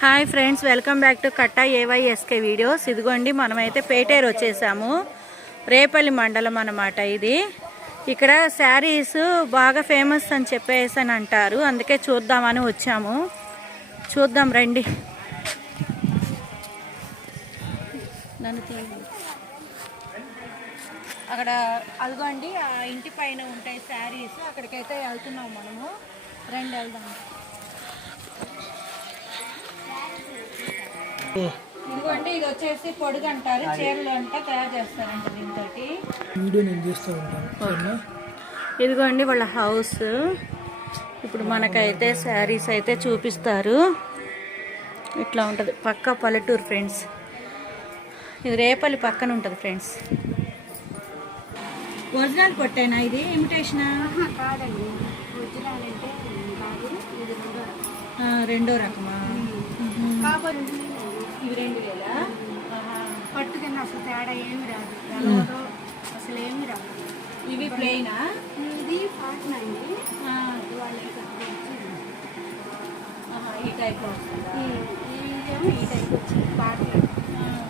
Hi friends welcome back to కట్టా ఏవైఎస్కే videos. ఇదిగోండి మనమైతే పేటేరు వచ్చేసాము. రేపల్లి మండలం అన్నమాట ఇది. ఇక్కడ శారీస్ బాగా ఫేమస్ అని చెప్పేసి అని అంటారు. అందుకే చూద్దామని వచ్చాము. చూద్దాం రండి. నన్ను అక్కడ అదిగోండి ఆ ఇంటి పైన ఉంటాయి శారీస్. అక్కడికైతే వెళ్తున్నాం మనము. రండి వెళ్దాం. ఇదిగోండి ఇది వచ్చేసి పొడుగు అంటారు చీరలు అంట తయారు చేస్తారంట దీంతో వీడియో నేను చేస్తూ ఉంటాను సరేనా? ఇదిగోండి వాళ్ళ హౌస్ ఇప్పుడు మనకైతే శారీస్ అయితే చూపిస్తారు. ఇట్లా ఉంటుంది. పక్క పల్లెటూరు ఫ్రెండ్స్ ఇది రేపల్లి పక్కన ఉంటుంది ఫ్రెండ్స్ ఒరిజినల్ కొట్టేనా ఇది? ఇమిటేషనా కాదండి. ఒరిజినల్ అంటే కాదు. ఇది రెండో రకమా? ఇవి రెండు వేలా. పట్టుకున్న అసలు తేడా ఏమి రాదు. ఎలాగో అసలు ఏమి రాదు. ఇవి ప్లెయినా? ఇది పాటన అండి ఈ టైప్లో వస్తుందా? ఇదేమో ఈ టైప్ వచ్చింది. మ్మ్.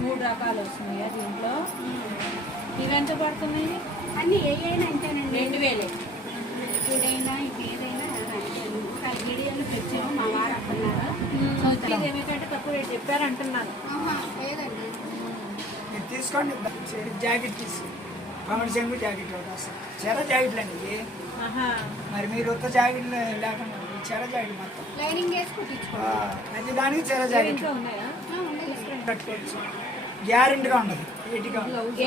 మూడు రకాలు వస్తున్నాయా దీంట్లో? ఇవెంత పడుతున్నాయి? అన్నీ ఏ అయినా అంతేనండి. రెండు వేలే. ఏదైనా ఏదైనా ఇంకా వీడియోలు తెచ్చాము మా వారు అన్నారు ఇది ఏమిటంటే తక్కువ రేటు చెప్పారు అంటున్నాను లేదండి. మీరు తీసుకోండి జాకెట్ తీసి. కమర్ చెంగు జాకెట్ చెర జాకెట్లు అండి మరి మీరు ఉత్త జాకెట్లు లేకుండా చెర జాకెట్ మొత్తం. లైనింగ్ ప్రతి దానికి చెర జాకెట్. కట్టుకోవచ్చు. గ్యారెంటీగా ఉండదు.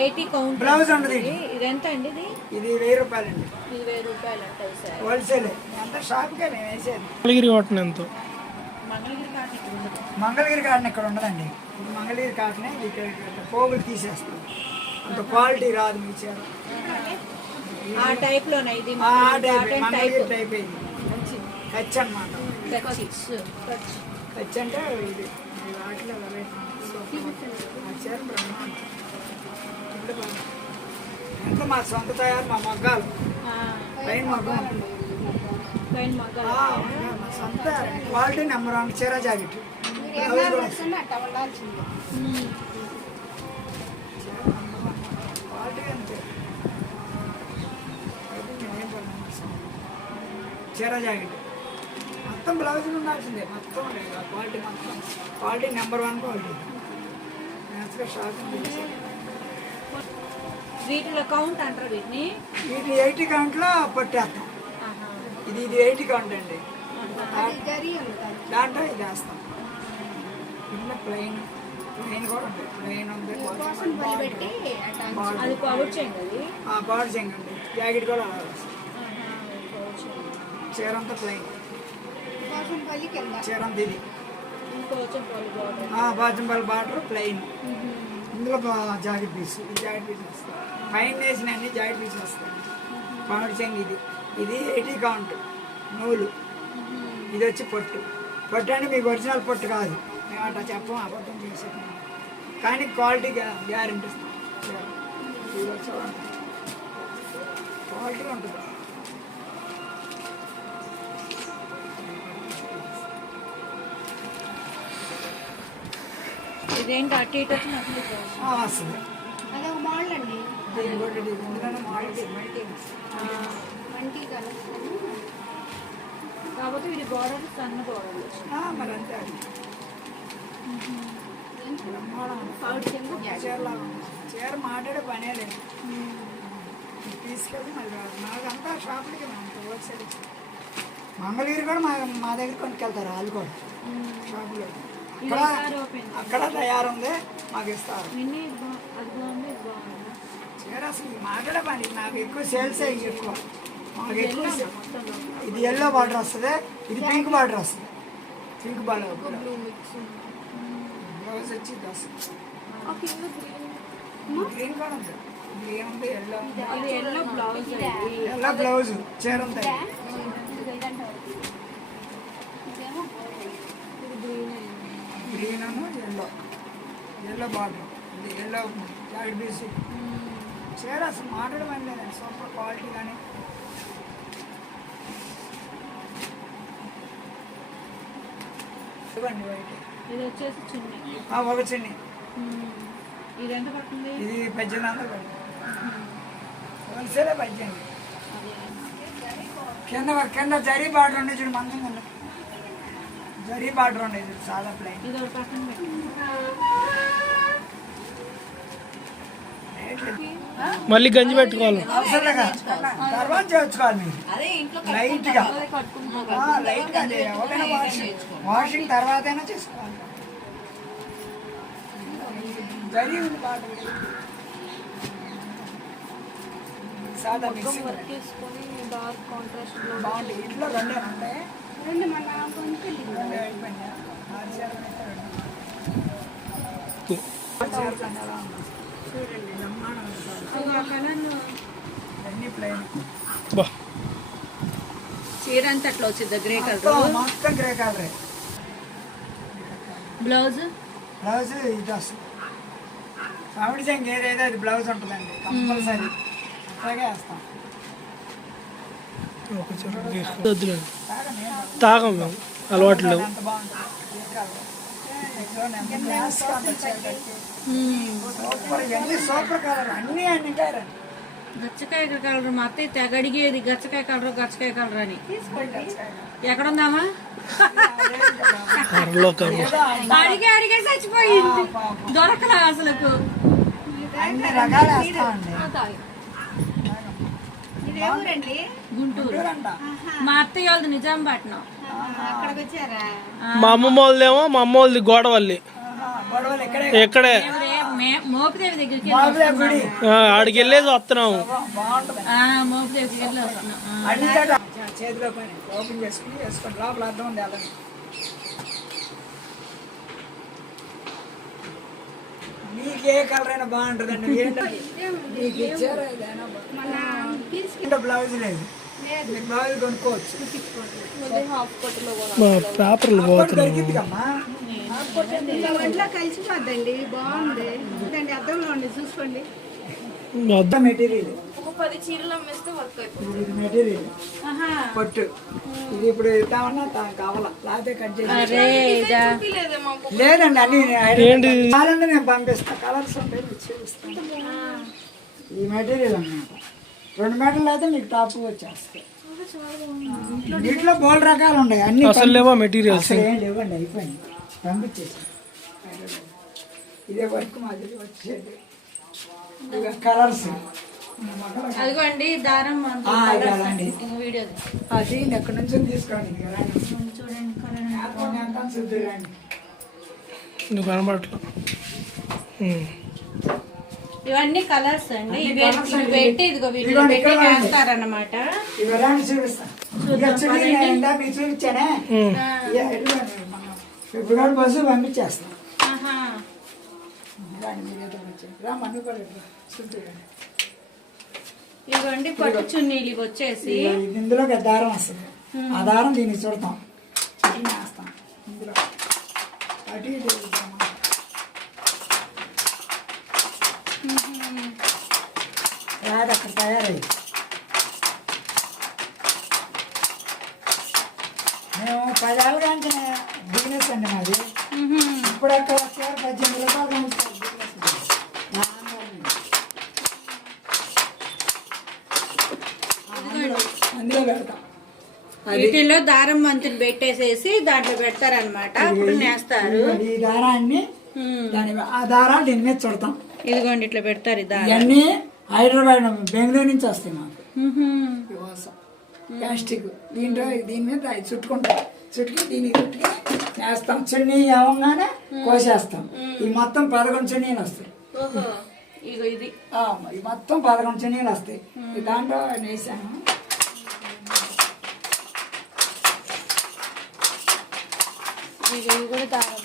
Eighty count. బ్లౌజ్ ఉండదు ఇది. ఇది ఎంత అండి ఇది? ఇది వెయ్యి రూపాయలండి. ఇది వెయ్యి రూపాయలు సార్. హోల్సేల్. ఎంత షాప్కే వేసేది. మంగళగిరి కాటన్ ఎంతో? మంగళగిరి కాట ఇక్కడ ఉండదు. మంగళగిరి కాటన్ ఇక్కడ ఉండదండి. మంగళగిరి కాటనే ఇక్కడ పోగులు తీసేస్తాం. అంత క్వాలిటీ రాదు మీ చీర. ఆ టైప్లోనే ఇది ఆ టైప్ కాటన్ మంగళగిరి టైప్. ఇది కచ్ అనమాట కచ్. అంటే ఇది వాటిలో ఆ చీర బ్రహ్మాండం. బాగుంది. ఎంత మా సొంత తయారు మా మగ్గాలు. పైన మగ్గం మా సొంత క్వాలిటీ నెంబర్ వన్ చీర జాకెట్. క్వాలిటీ అంతే. చీర జాకెట్. మొత్తం బ్లౌజులు ఉండాల్సిందే. మొత్తం క్వాలిటీ మొత్తం. క్వాలిటీ నెంబర్ వన్ క్వాలిటీ నేచుగా షాపింగ్. వీటిలో కౌంట్ అంటారు వీటిని? వీటి ఎయిటీ కౌంట్లో పట్టేస్తాం. ఆహా. ఇది ఇది ఎయిటీ కౌంట్ అండి. అది జరి ఉంటుంది. దాంట్లో ఇది వేస్తాం ఇట్లా ప్లెయిన్ ప్లెయిన్ కూడా ఉంటుంది ప్లెయిన్ ఉంది అండి బాడీ చెంగండి జాకెట్ కూడా అలా వస్తుంది. ఆహా, pouch. చీర అంతా ప్లెయిన్ చీర అంతా ఇది. బాజంపల్లి బార్డర్ ప్లెయిన్ ఇందులో బా- జాకెట్ పీస్ ఈ జాకెట్ పీస్ వస్తాయి. పైన వేసిన అన్ని జాకెట్ పీస్ వస్తాయి. పాడు చెంగ్ ఇది. ఇది ఎయిటీ కౌంట్. నూలు. ఇది వచ్చి పొట్టు. పొట్టు అంటే మీకు ఒరిజినల్ పొట్టు కాదు. మేము అట్లా చెప్పం అబద్ధం చేసేది కానీ క్వాలిటీ గ్యారెంటీ ఇస్తాం. క్వాలిటీ ఉంటుంది. ఇదేంటి అటు ఇటు వస్తుంది. అదొక మోడల్ అండి. మల్టీ కలర్ కాకపోతే ఇది బార్డర్ సన్న బార్డర్ మరి అంతే. చీరలా. చీర మాట్లాడే పనే లేదు. తీసుకెళ్ళి మళ్ళీ మాకంతా షాపులకి హోల్సేల్ మంగళగిరి కూడా మా మా దగ్గర కొనుక్కెళ్తారు వాళ్ళు కూడా. షాపులో అక్కడ అక్కడ తయారుంది మాకు ఇస్తారు. చీర అసలు మాట్లాడే పని నాకు ఎక్కువ సేల్స్ అయ్యి ఎక్కువ. మాకు ఎక్కువ ఇది ఎల్లో బార్డర్ వస్తుంది ఇది పింక్ బార్డర్ వస్తుంది. పింక్ బార్డర్ బ్లౌజ్ వచ్చి కింద గ్రీన్ కూడా ఉంది గ్రీన్ ఉంది. Yellow yellow blouse yellow blouse చీర ఉంది ఇదేమో ఇది green green yellow yellow border ఇది ఎల్లో జాకెట్ పీస్ చీర అసలు మాట్లాడమని లేదండి సూపర్ క్వాలిటీ కానీ. ఇవ్వండి వైట్ ఇది వచ్చేసి చున్నీ. ఒక చిన్ని. ఇది ఎంత పడుతుంది? ఇది పద్దెనిమిది వందలు పడింది హోల్సేలే పద్దెనిమిది. కింద కింద జరీ బార్డర్ ఉండే చూడు మందంగా జరీ బార్డర్ ఉండేది చాలా ప్లైన్ ఇది ఒక పక్కన పెట్టు. మళ్ళీ గంజి పెట్టుకోవాలి. తర్వాత మీరు. ఆ, లైట్గా అదే. ఎవరైనా వాషింగ్ వాషింగ్ తర్వాతైనా చేసుకోవాలి. జరీ ఉంది. బార్డర్ సాదా మిక్సింగ్ బాగుంటుంది ఇంట్లో రెండే అంటే చీర అంతా అట్లా వచ్చింది గ్రే కలర్ మొత్తం గ్రే కలరే బ్లౌజ్ బ్లౌజ్ ఇది వస్తుంది కామెడీ సంఖ్య ఏదైతే అది బ్లౌజ్ ఉంటుందండి. కంపల్సరీ. అలాగే వేస్తాం. తాగం మేము. అలవాటు లేవు. గచ్చకాయ కలర్ మా అత్తయ్య తెగ అడిగేది గచ్చకాయ కలర్ గచ్చకాయ కలర్ అని. ఎక్కడుందామా అడిగే అడిగే చచ్చిపోయింది. దొరకలా అసలు అన్ని రకాలు వేస్తామండి ఇది ఏ ఊరండి గుంటూరు. మా అత్తయ్య వాళ్ళది నిజాంపట్నం మా అమ్మమ్మ వాళ్ళదేమో మా అమ్మ వాళ్ళది గోడవల్లి. ఇక్కడే మోపిదేవి దగ్గరికి ఆ, ఆడికి వెళ్ళేసి వస్తున్నాము వస్తున్నాం ఆ. అన్ని చోట చేతిలో పని ఓపెన్ చేసుకుని వేసుకోండి లోపల అర్థం ఉంది అలా మీకు ఏ కలర్ అయినా బాగుంటుందండి. ఏంటంటే మీకు ఇచ్చారు ఏదైనా? బ్లౌజ్ లేదు. బ్లౌజ్ కొనుక్కోవచ్చు. పేపర్లు అప్పుడు పోతున్నాము దొరికింది కమ్మా ఇలా ఒంట్లో కలిసిపోద్దండి బాగుంది. అద్దంలో ఉండి చూసుకోండి. వద్ద మెటీరియల్ ఇది మెటీరియల్. ఆహా. పొట్టు. ఇది ఇప్పుడు ఇద్దామన్నా తా- కావాలా. లేకపోతే కట్ చేసి లేదండి అన్ని? కావాలంటే నేను పంపిస్తా. కలర్స్ ఉంటాయి మీకు చూపిస్తాను. ఈ మెటీరియల్ అన్నమాట. రెండు మీటర్లు అయితే మీకు టాప్ వచ్చేస్తాయి. వీటిలో బోల్ రకాలు ఉన్నాయి అన్ని అసలు లేవా మెటీరియల్స్ అసలు ఏం లేవండి అయిపోయింది. పంపించేసి. ఇదే వర్క్ మాదిరి వచ్చేది. కలర్స్. అదిగోండి దారం. వీడియో అది. ఎక్కడి నుంచి తీసుకోండి. నువ్వు కనబడట్లా. ఇవన్నీ కలర్స్ అండి. ఇవి. పెట్టి ఇదిగో వీటిలో పెట్టి మనం ఫిబ్రవరి బస్సు పంపించేస్తాం ఆహా. రండి, మీరు ఏదో వచ్చేయండి. రా మన్ను కూడా. ఇదిగోండి పట్టు చున్నీలు ఇవి వచ్చేసి ఇందులో దారం వస్తుంది. ఆ దారం దీన్ని చుడతాం. ఇటు వేస్తాం. ఇందులో. అటు ఇటు వేస్తాం. రాదు అక్కడ తయారయ్యి. మేము పదేళ్ళ నుంచి బిజినెస్ అండి మాది. ఇప్పుడు అక్కడ పద్దెనిమిది రూపాయలు నుంచి బిజినెస్ ఉంది. మా నాన్నగారిది. అందులో- అందులో పెడతాం వీటిల్లో దారం మంతులు పెట్టేసేసి దాంట్లో పెడతారనమాట అప్పుడు నేస్తారు. ఈ దారాన్ని. దాని ఆ దారాలు దీని మీద చుడతాం. ఇదిగోండి ఇట్లా పెడతారు ఈ దారం ఇవన్నీ హైదరాబాద్ బెంగళూరు నుంచి వస్తాయి మాకు. ప్లాస్టిక్. దీంట్లో దీని మీద చుట్టుకుంటాం. చుట్టుకుని దీనికి చుట్టుకుని వేస్తాం చున్నీ అవ్వగానే కోసేస్తాం. ఈ మొత్తం పదకొండు చున్నీలు వస్తాయి. ఇది. మొత్తం పదకొండు చున్నీలు వస్తాయి. దాంట్లో నేసాను. ఇవి కూడా దారం.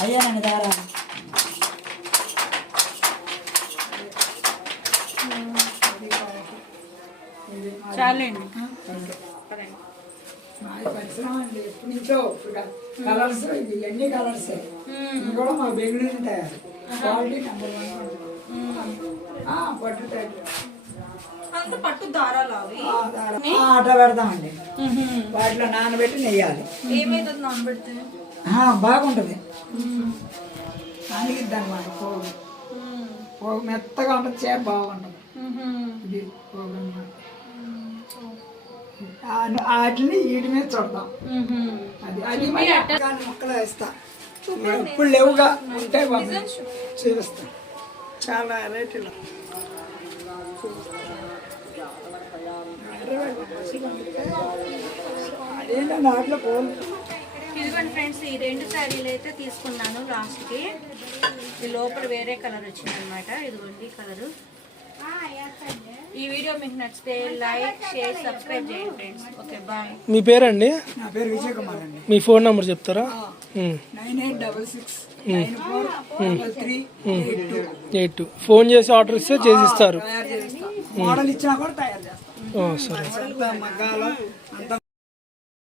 అయ్యానండి దారాలు చాలండి మాది పరిశ్రమ అండి. ఎప్పటి నుంచో కలర్స్ ఇవి అన్ని కలర్స్ ఇవి కూడా మా బెంగళూరు తయారు. క్వాలిటీ నెంబర్ వన్ ఆ, పట్టు టైప్ అంత పట్టు దారాలు అవి. ఆ, దారం. ఆ, అట్లా పెడతామండి. వాటిలో నానబెట్టి నెయ్యాలి. ఏమైతుంది నానబెడితే? బాగుంటుంది. నానిగిద్ది అనమాట పోగు? పోగు మెత్తగా ఉంటుంది చేప బాగుంటుంది. ఇది పోగు వాటిని వీటి మీద చుడతాం అది అది ముక్కలు వేస్తా. ఇప్పుడు లేవుగా ఉంటే చూపిస్తా. చాలా రేట్లు పోలు ఇదిగోండి ఫ్రెండ్స్ ఈ రెండు శారీలు అయితే తీసుకున్నాను లాస్ట్కి. ఈ లోపల వేరే కలర్ వచ్చింది అనమాట ఇదిగోండి కలరు. ఈ వీడియో మీకు నచ్చితే లైక్ షేర్ సబ్స్క్రైబ్ చేయండి ఫ్రెండ్స్. Okay bye. మీ పేరండి? నా పేరు విజయ్ కుమార్ అండి. మీ ఫోన్ నెంబర్ చెప్తారా. Nine eight double six eight two. Phone చేసి ఆర్డర్ ఇస్తే చేసిస్తారు. మోడల్ ఇచ్చినా కూడా తయారు చేస్తాం. ఆ, సరే అంతా మగ్గాలు అంతా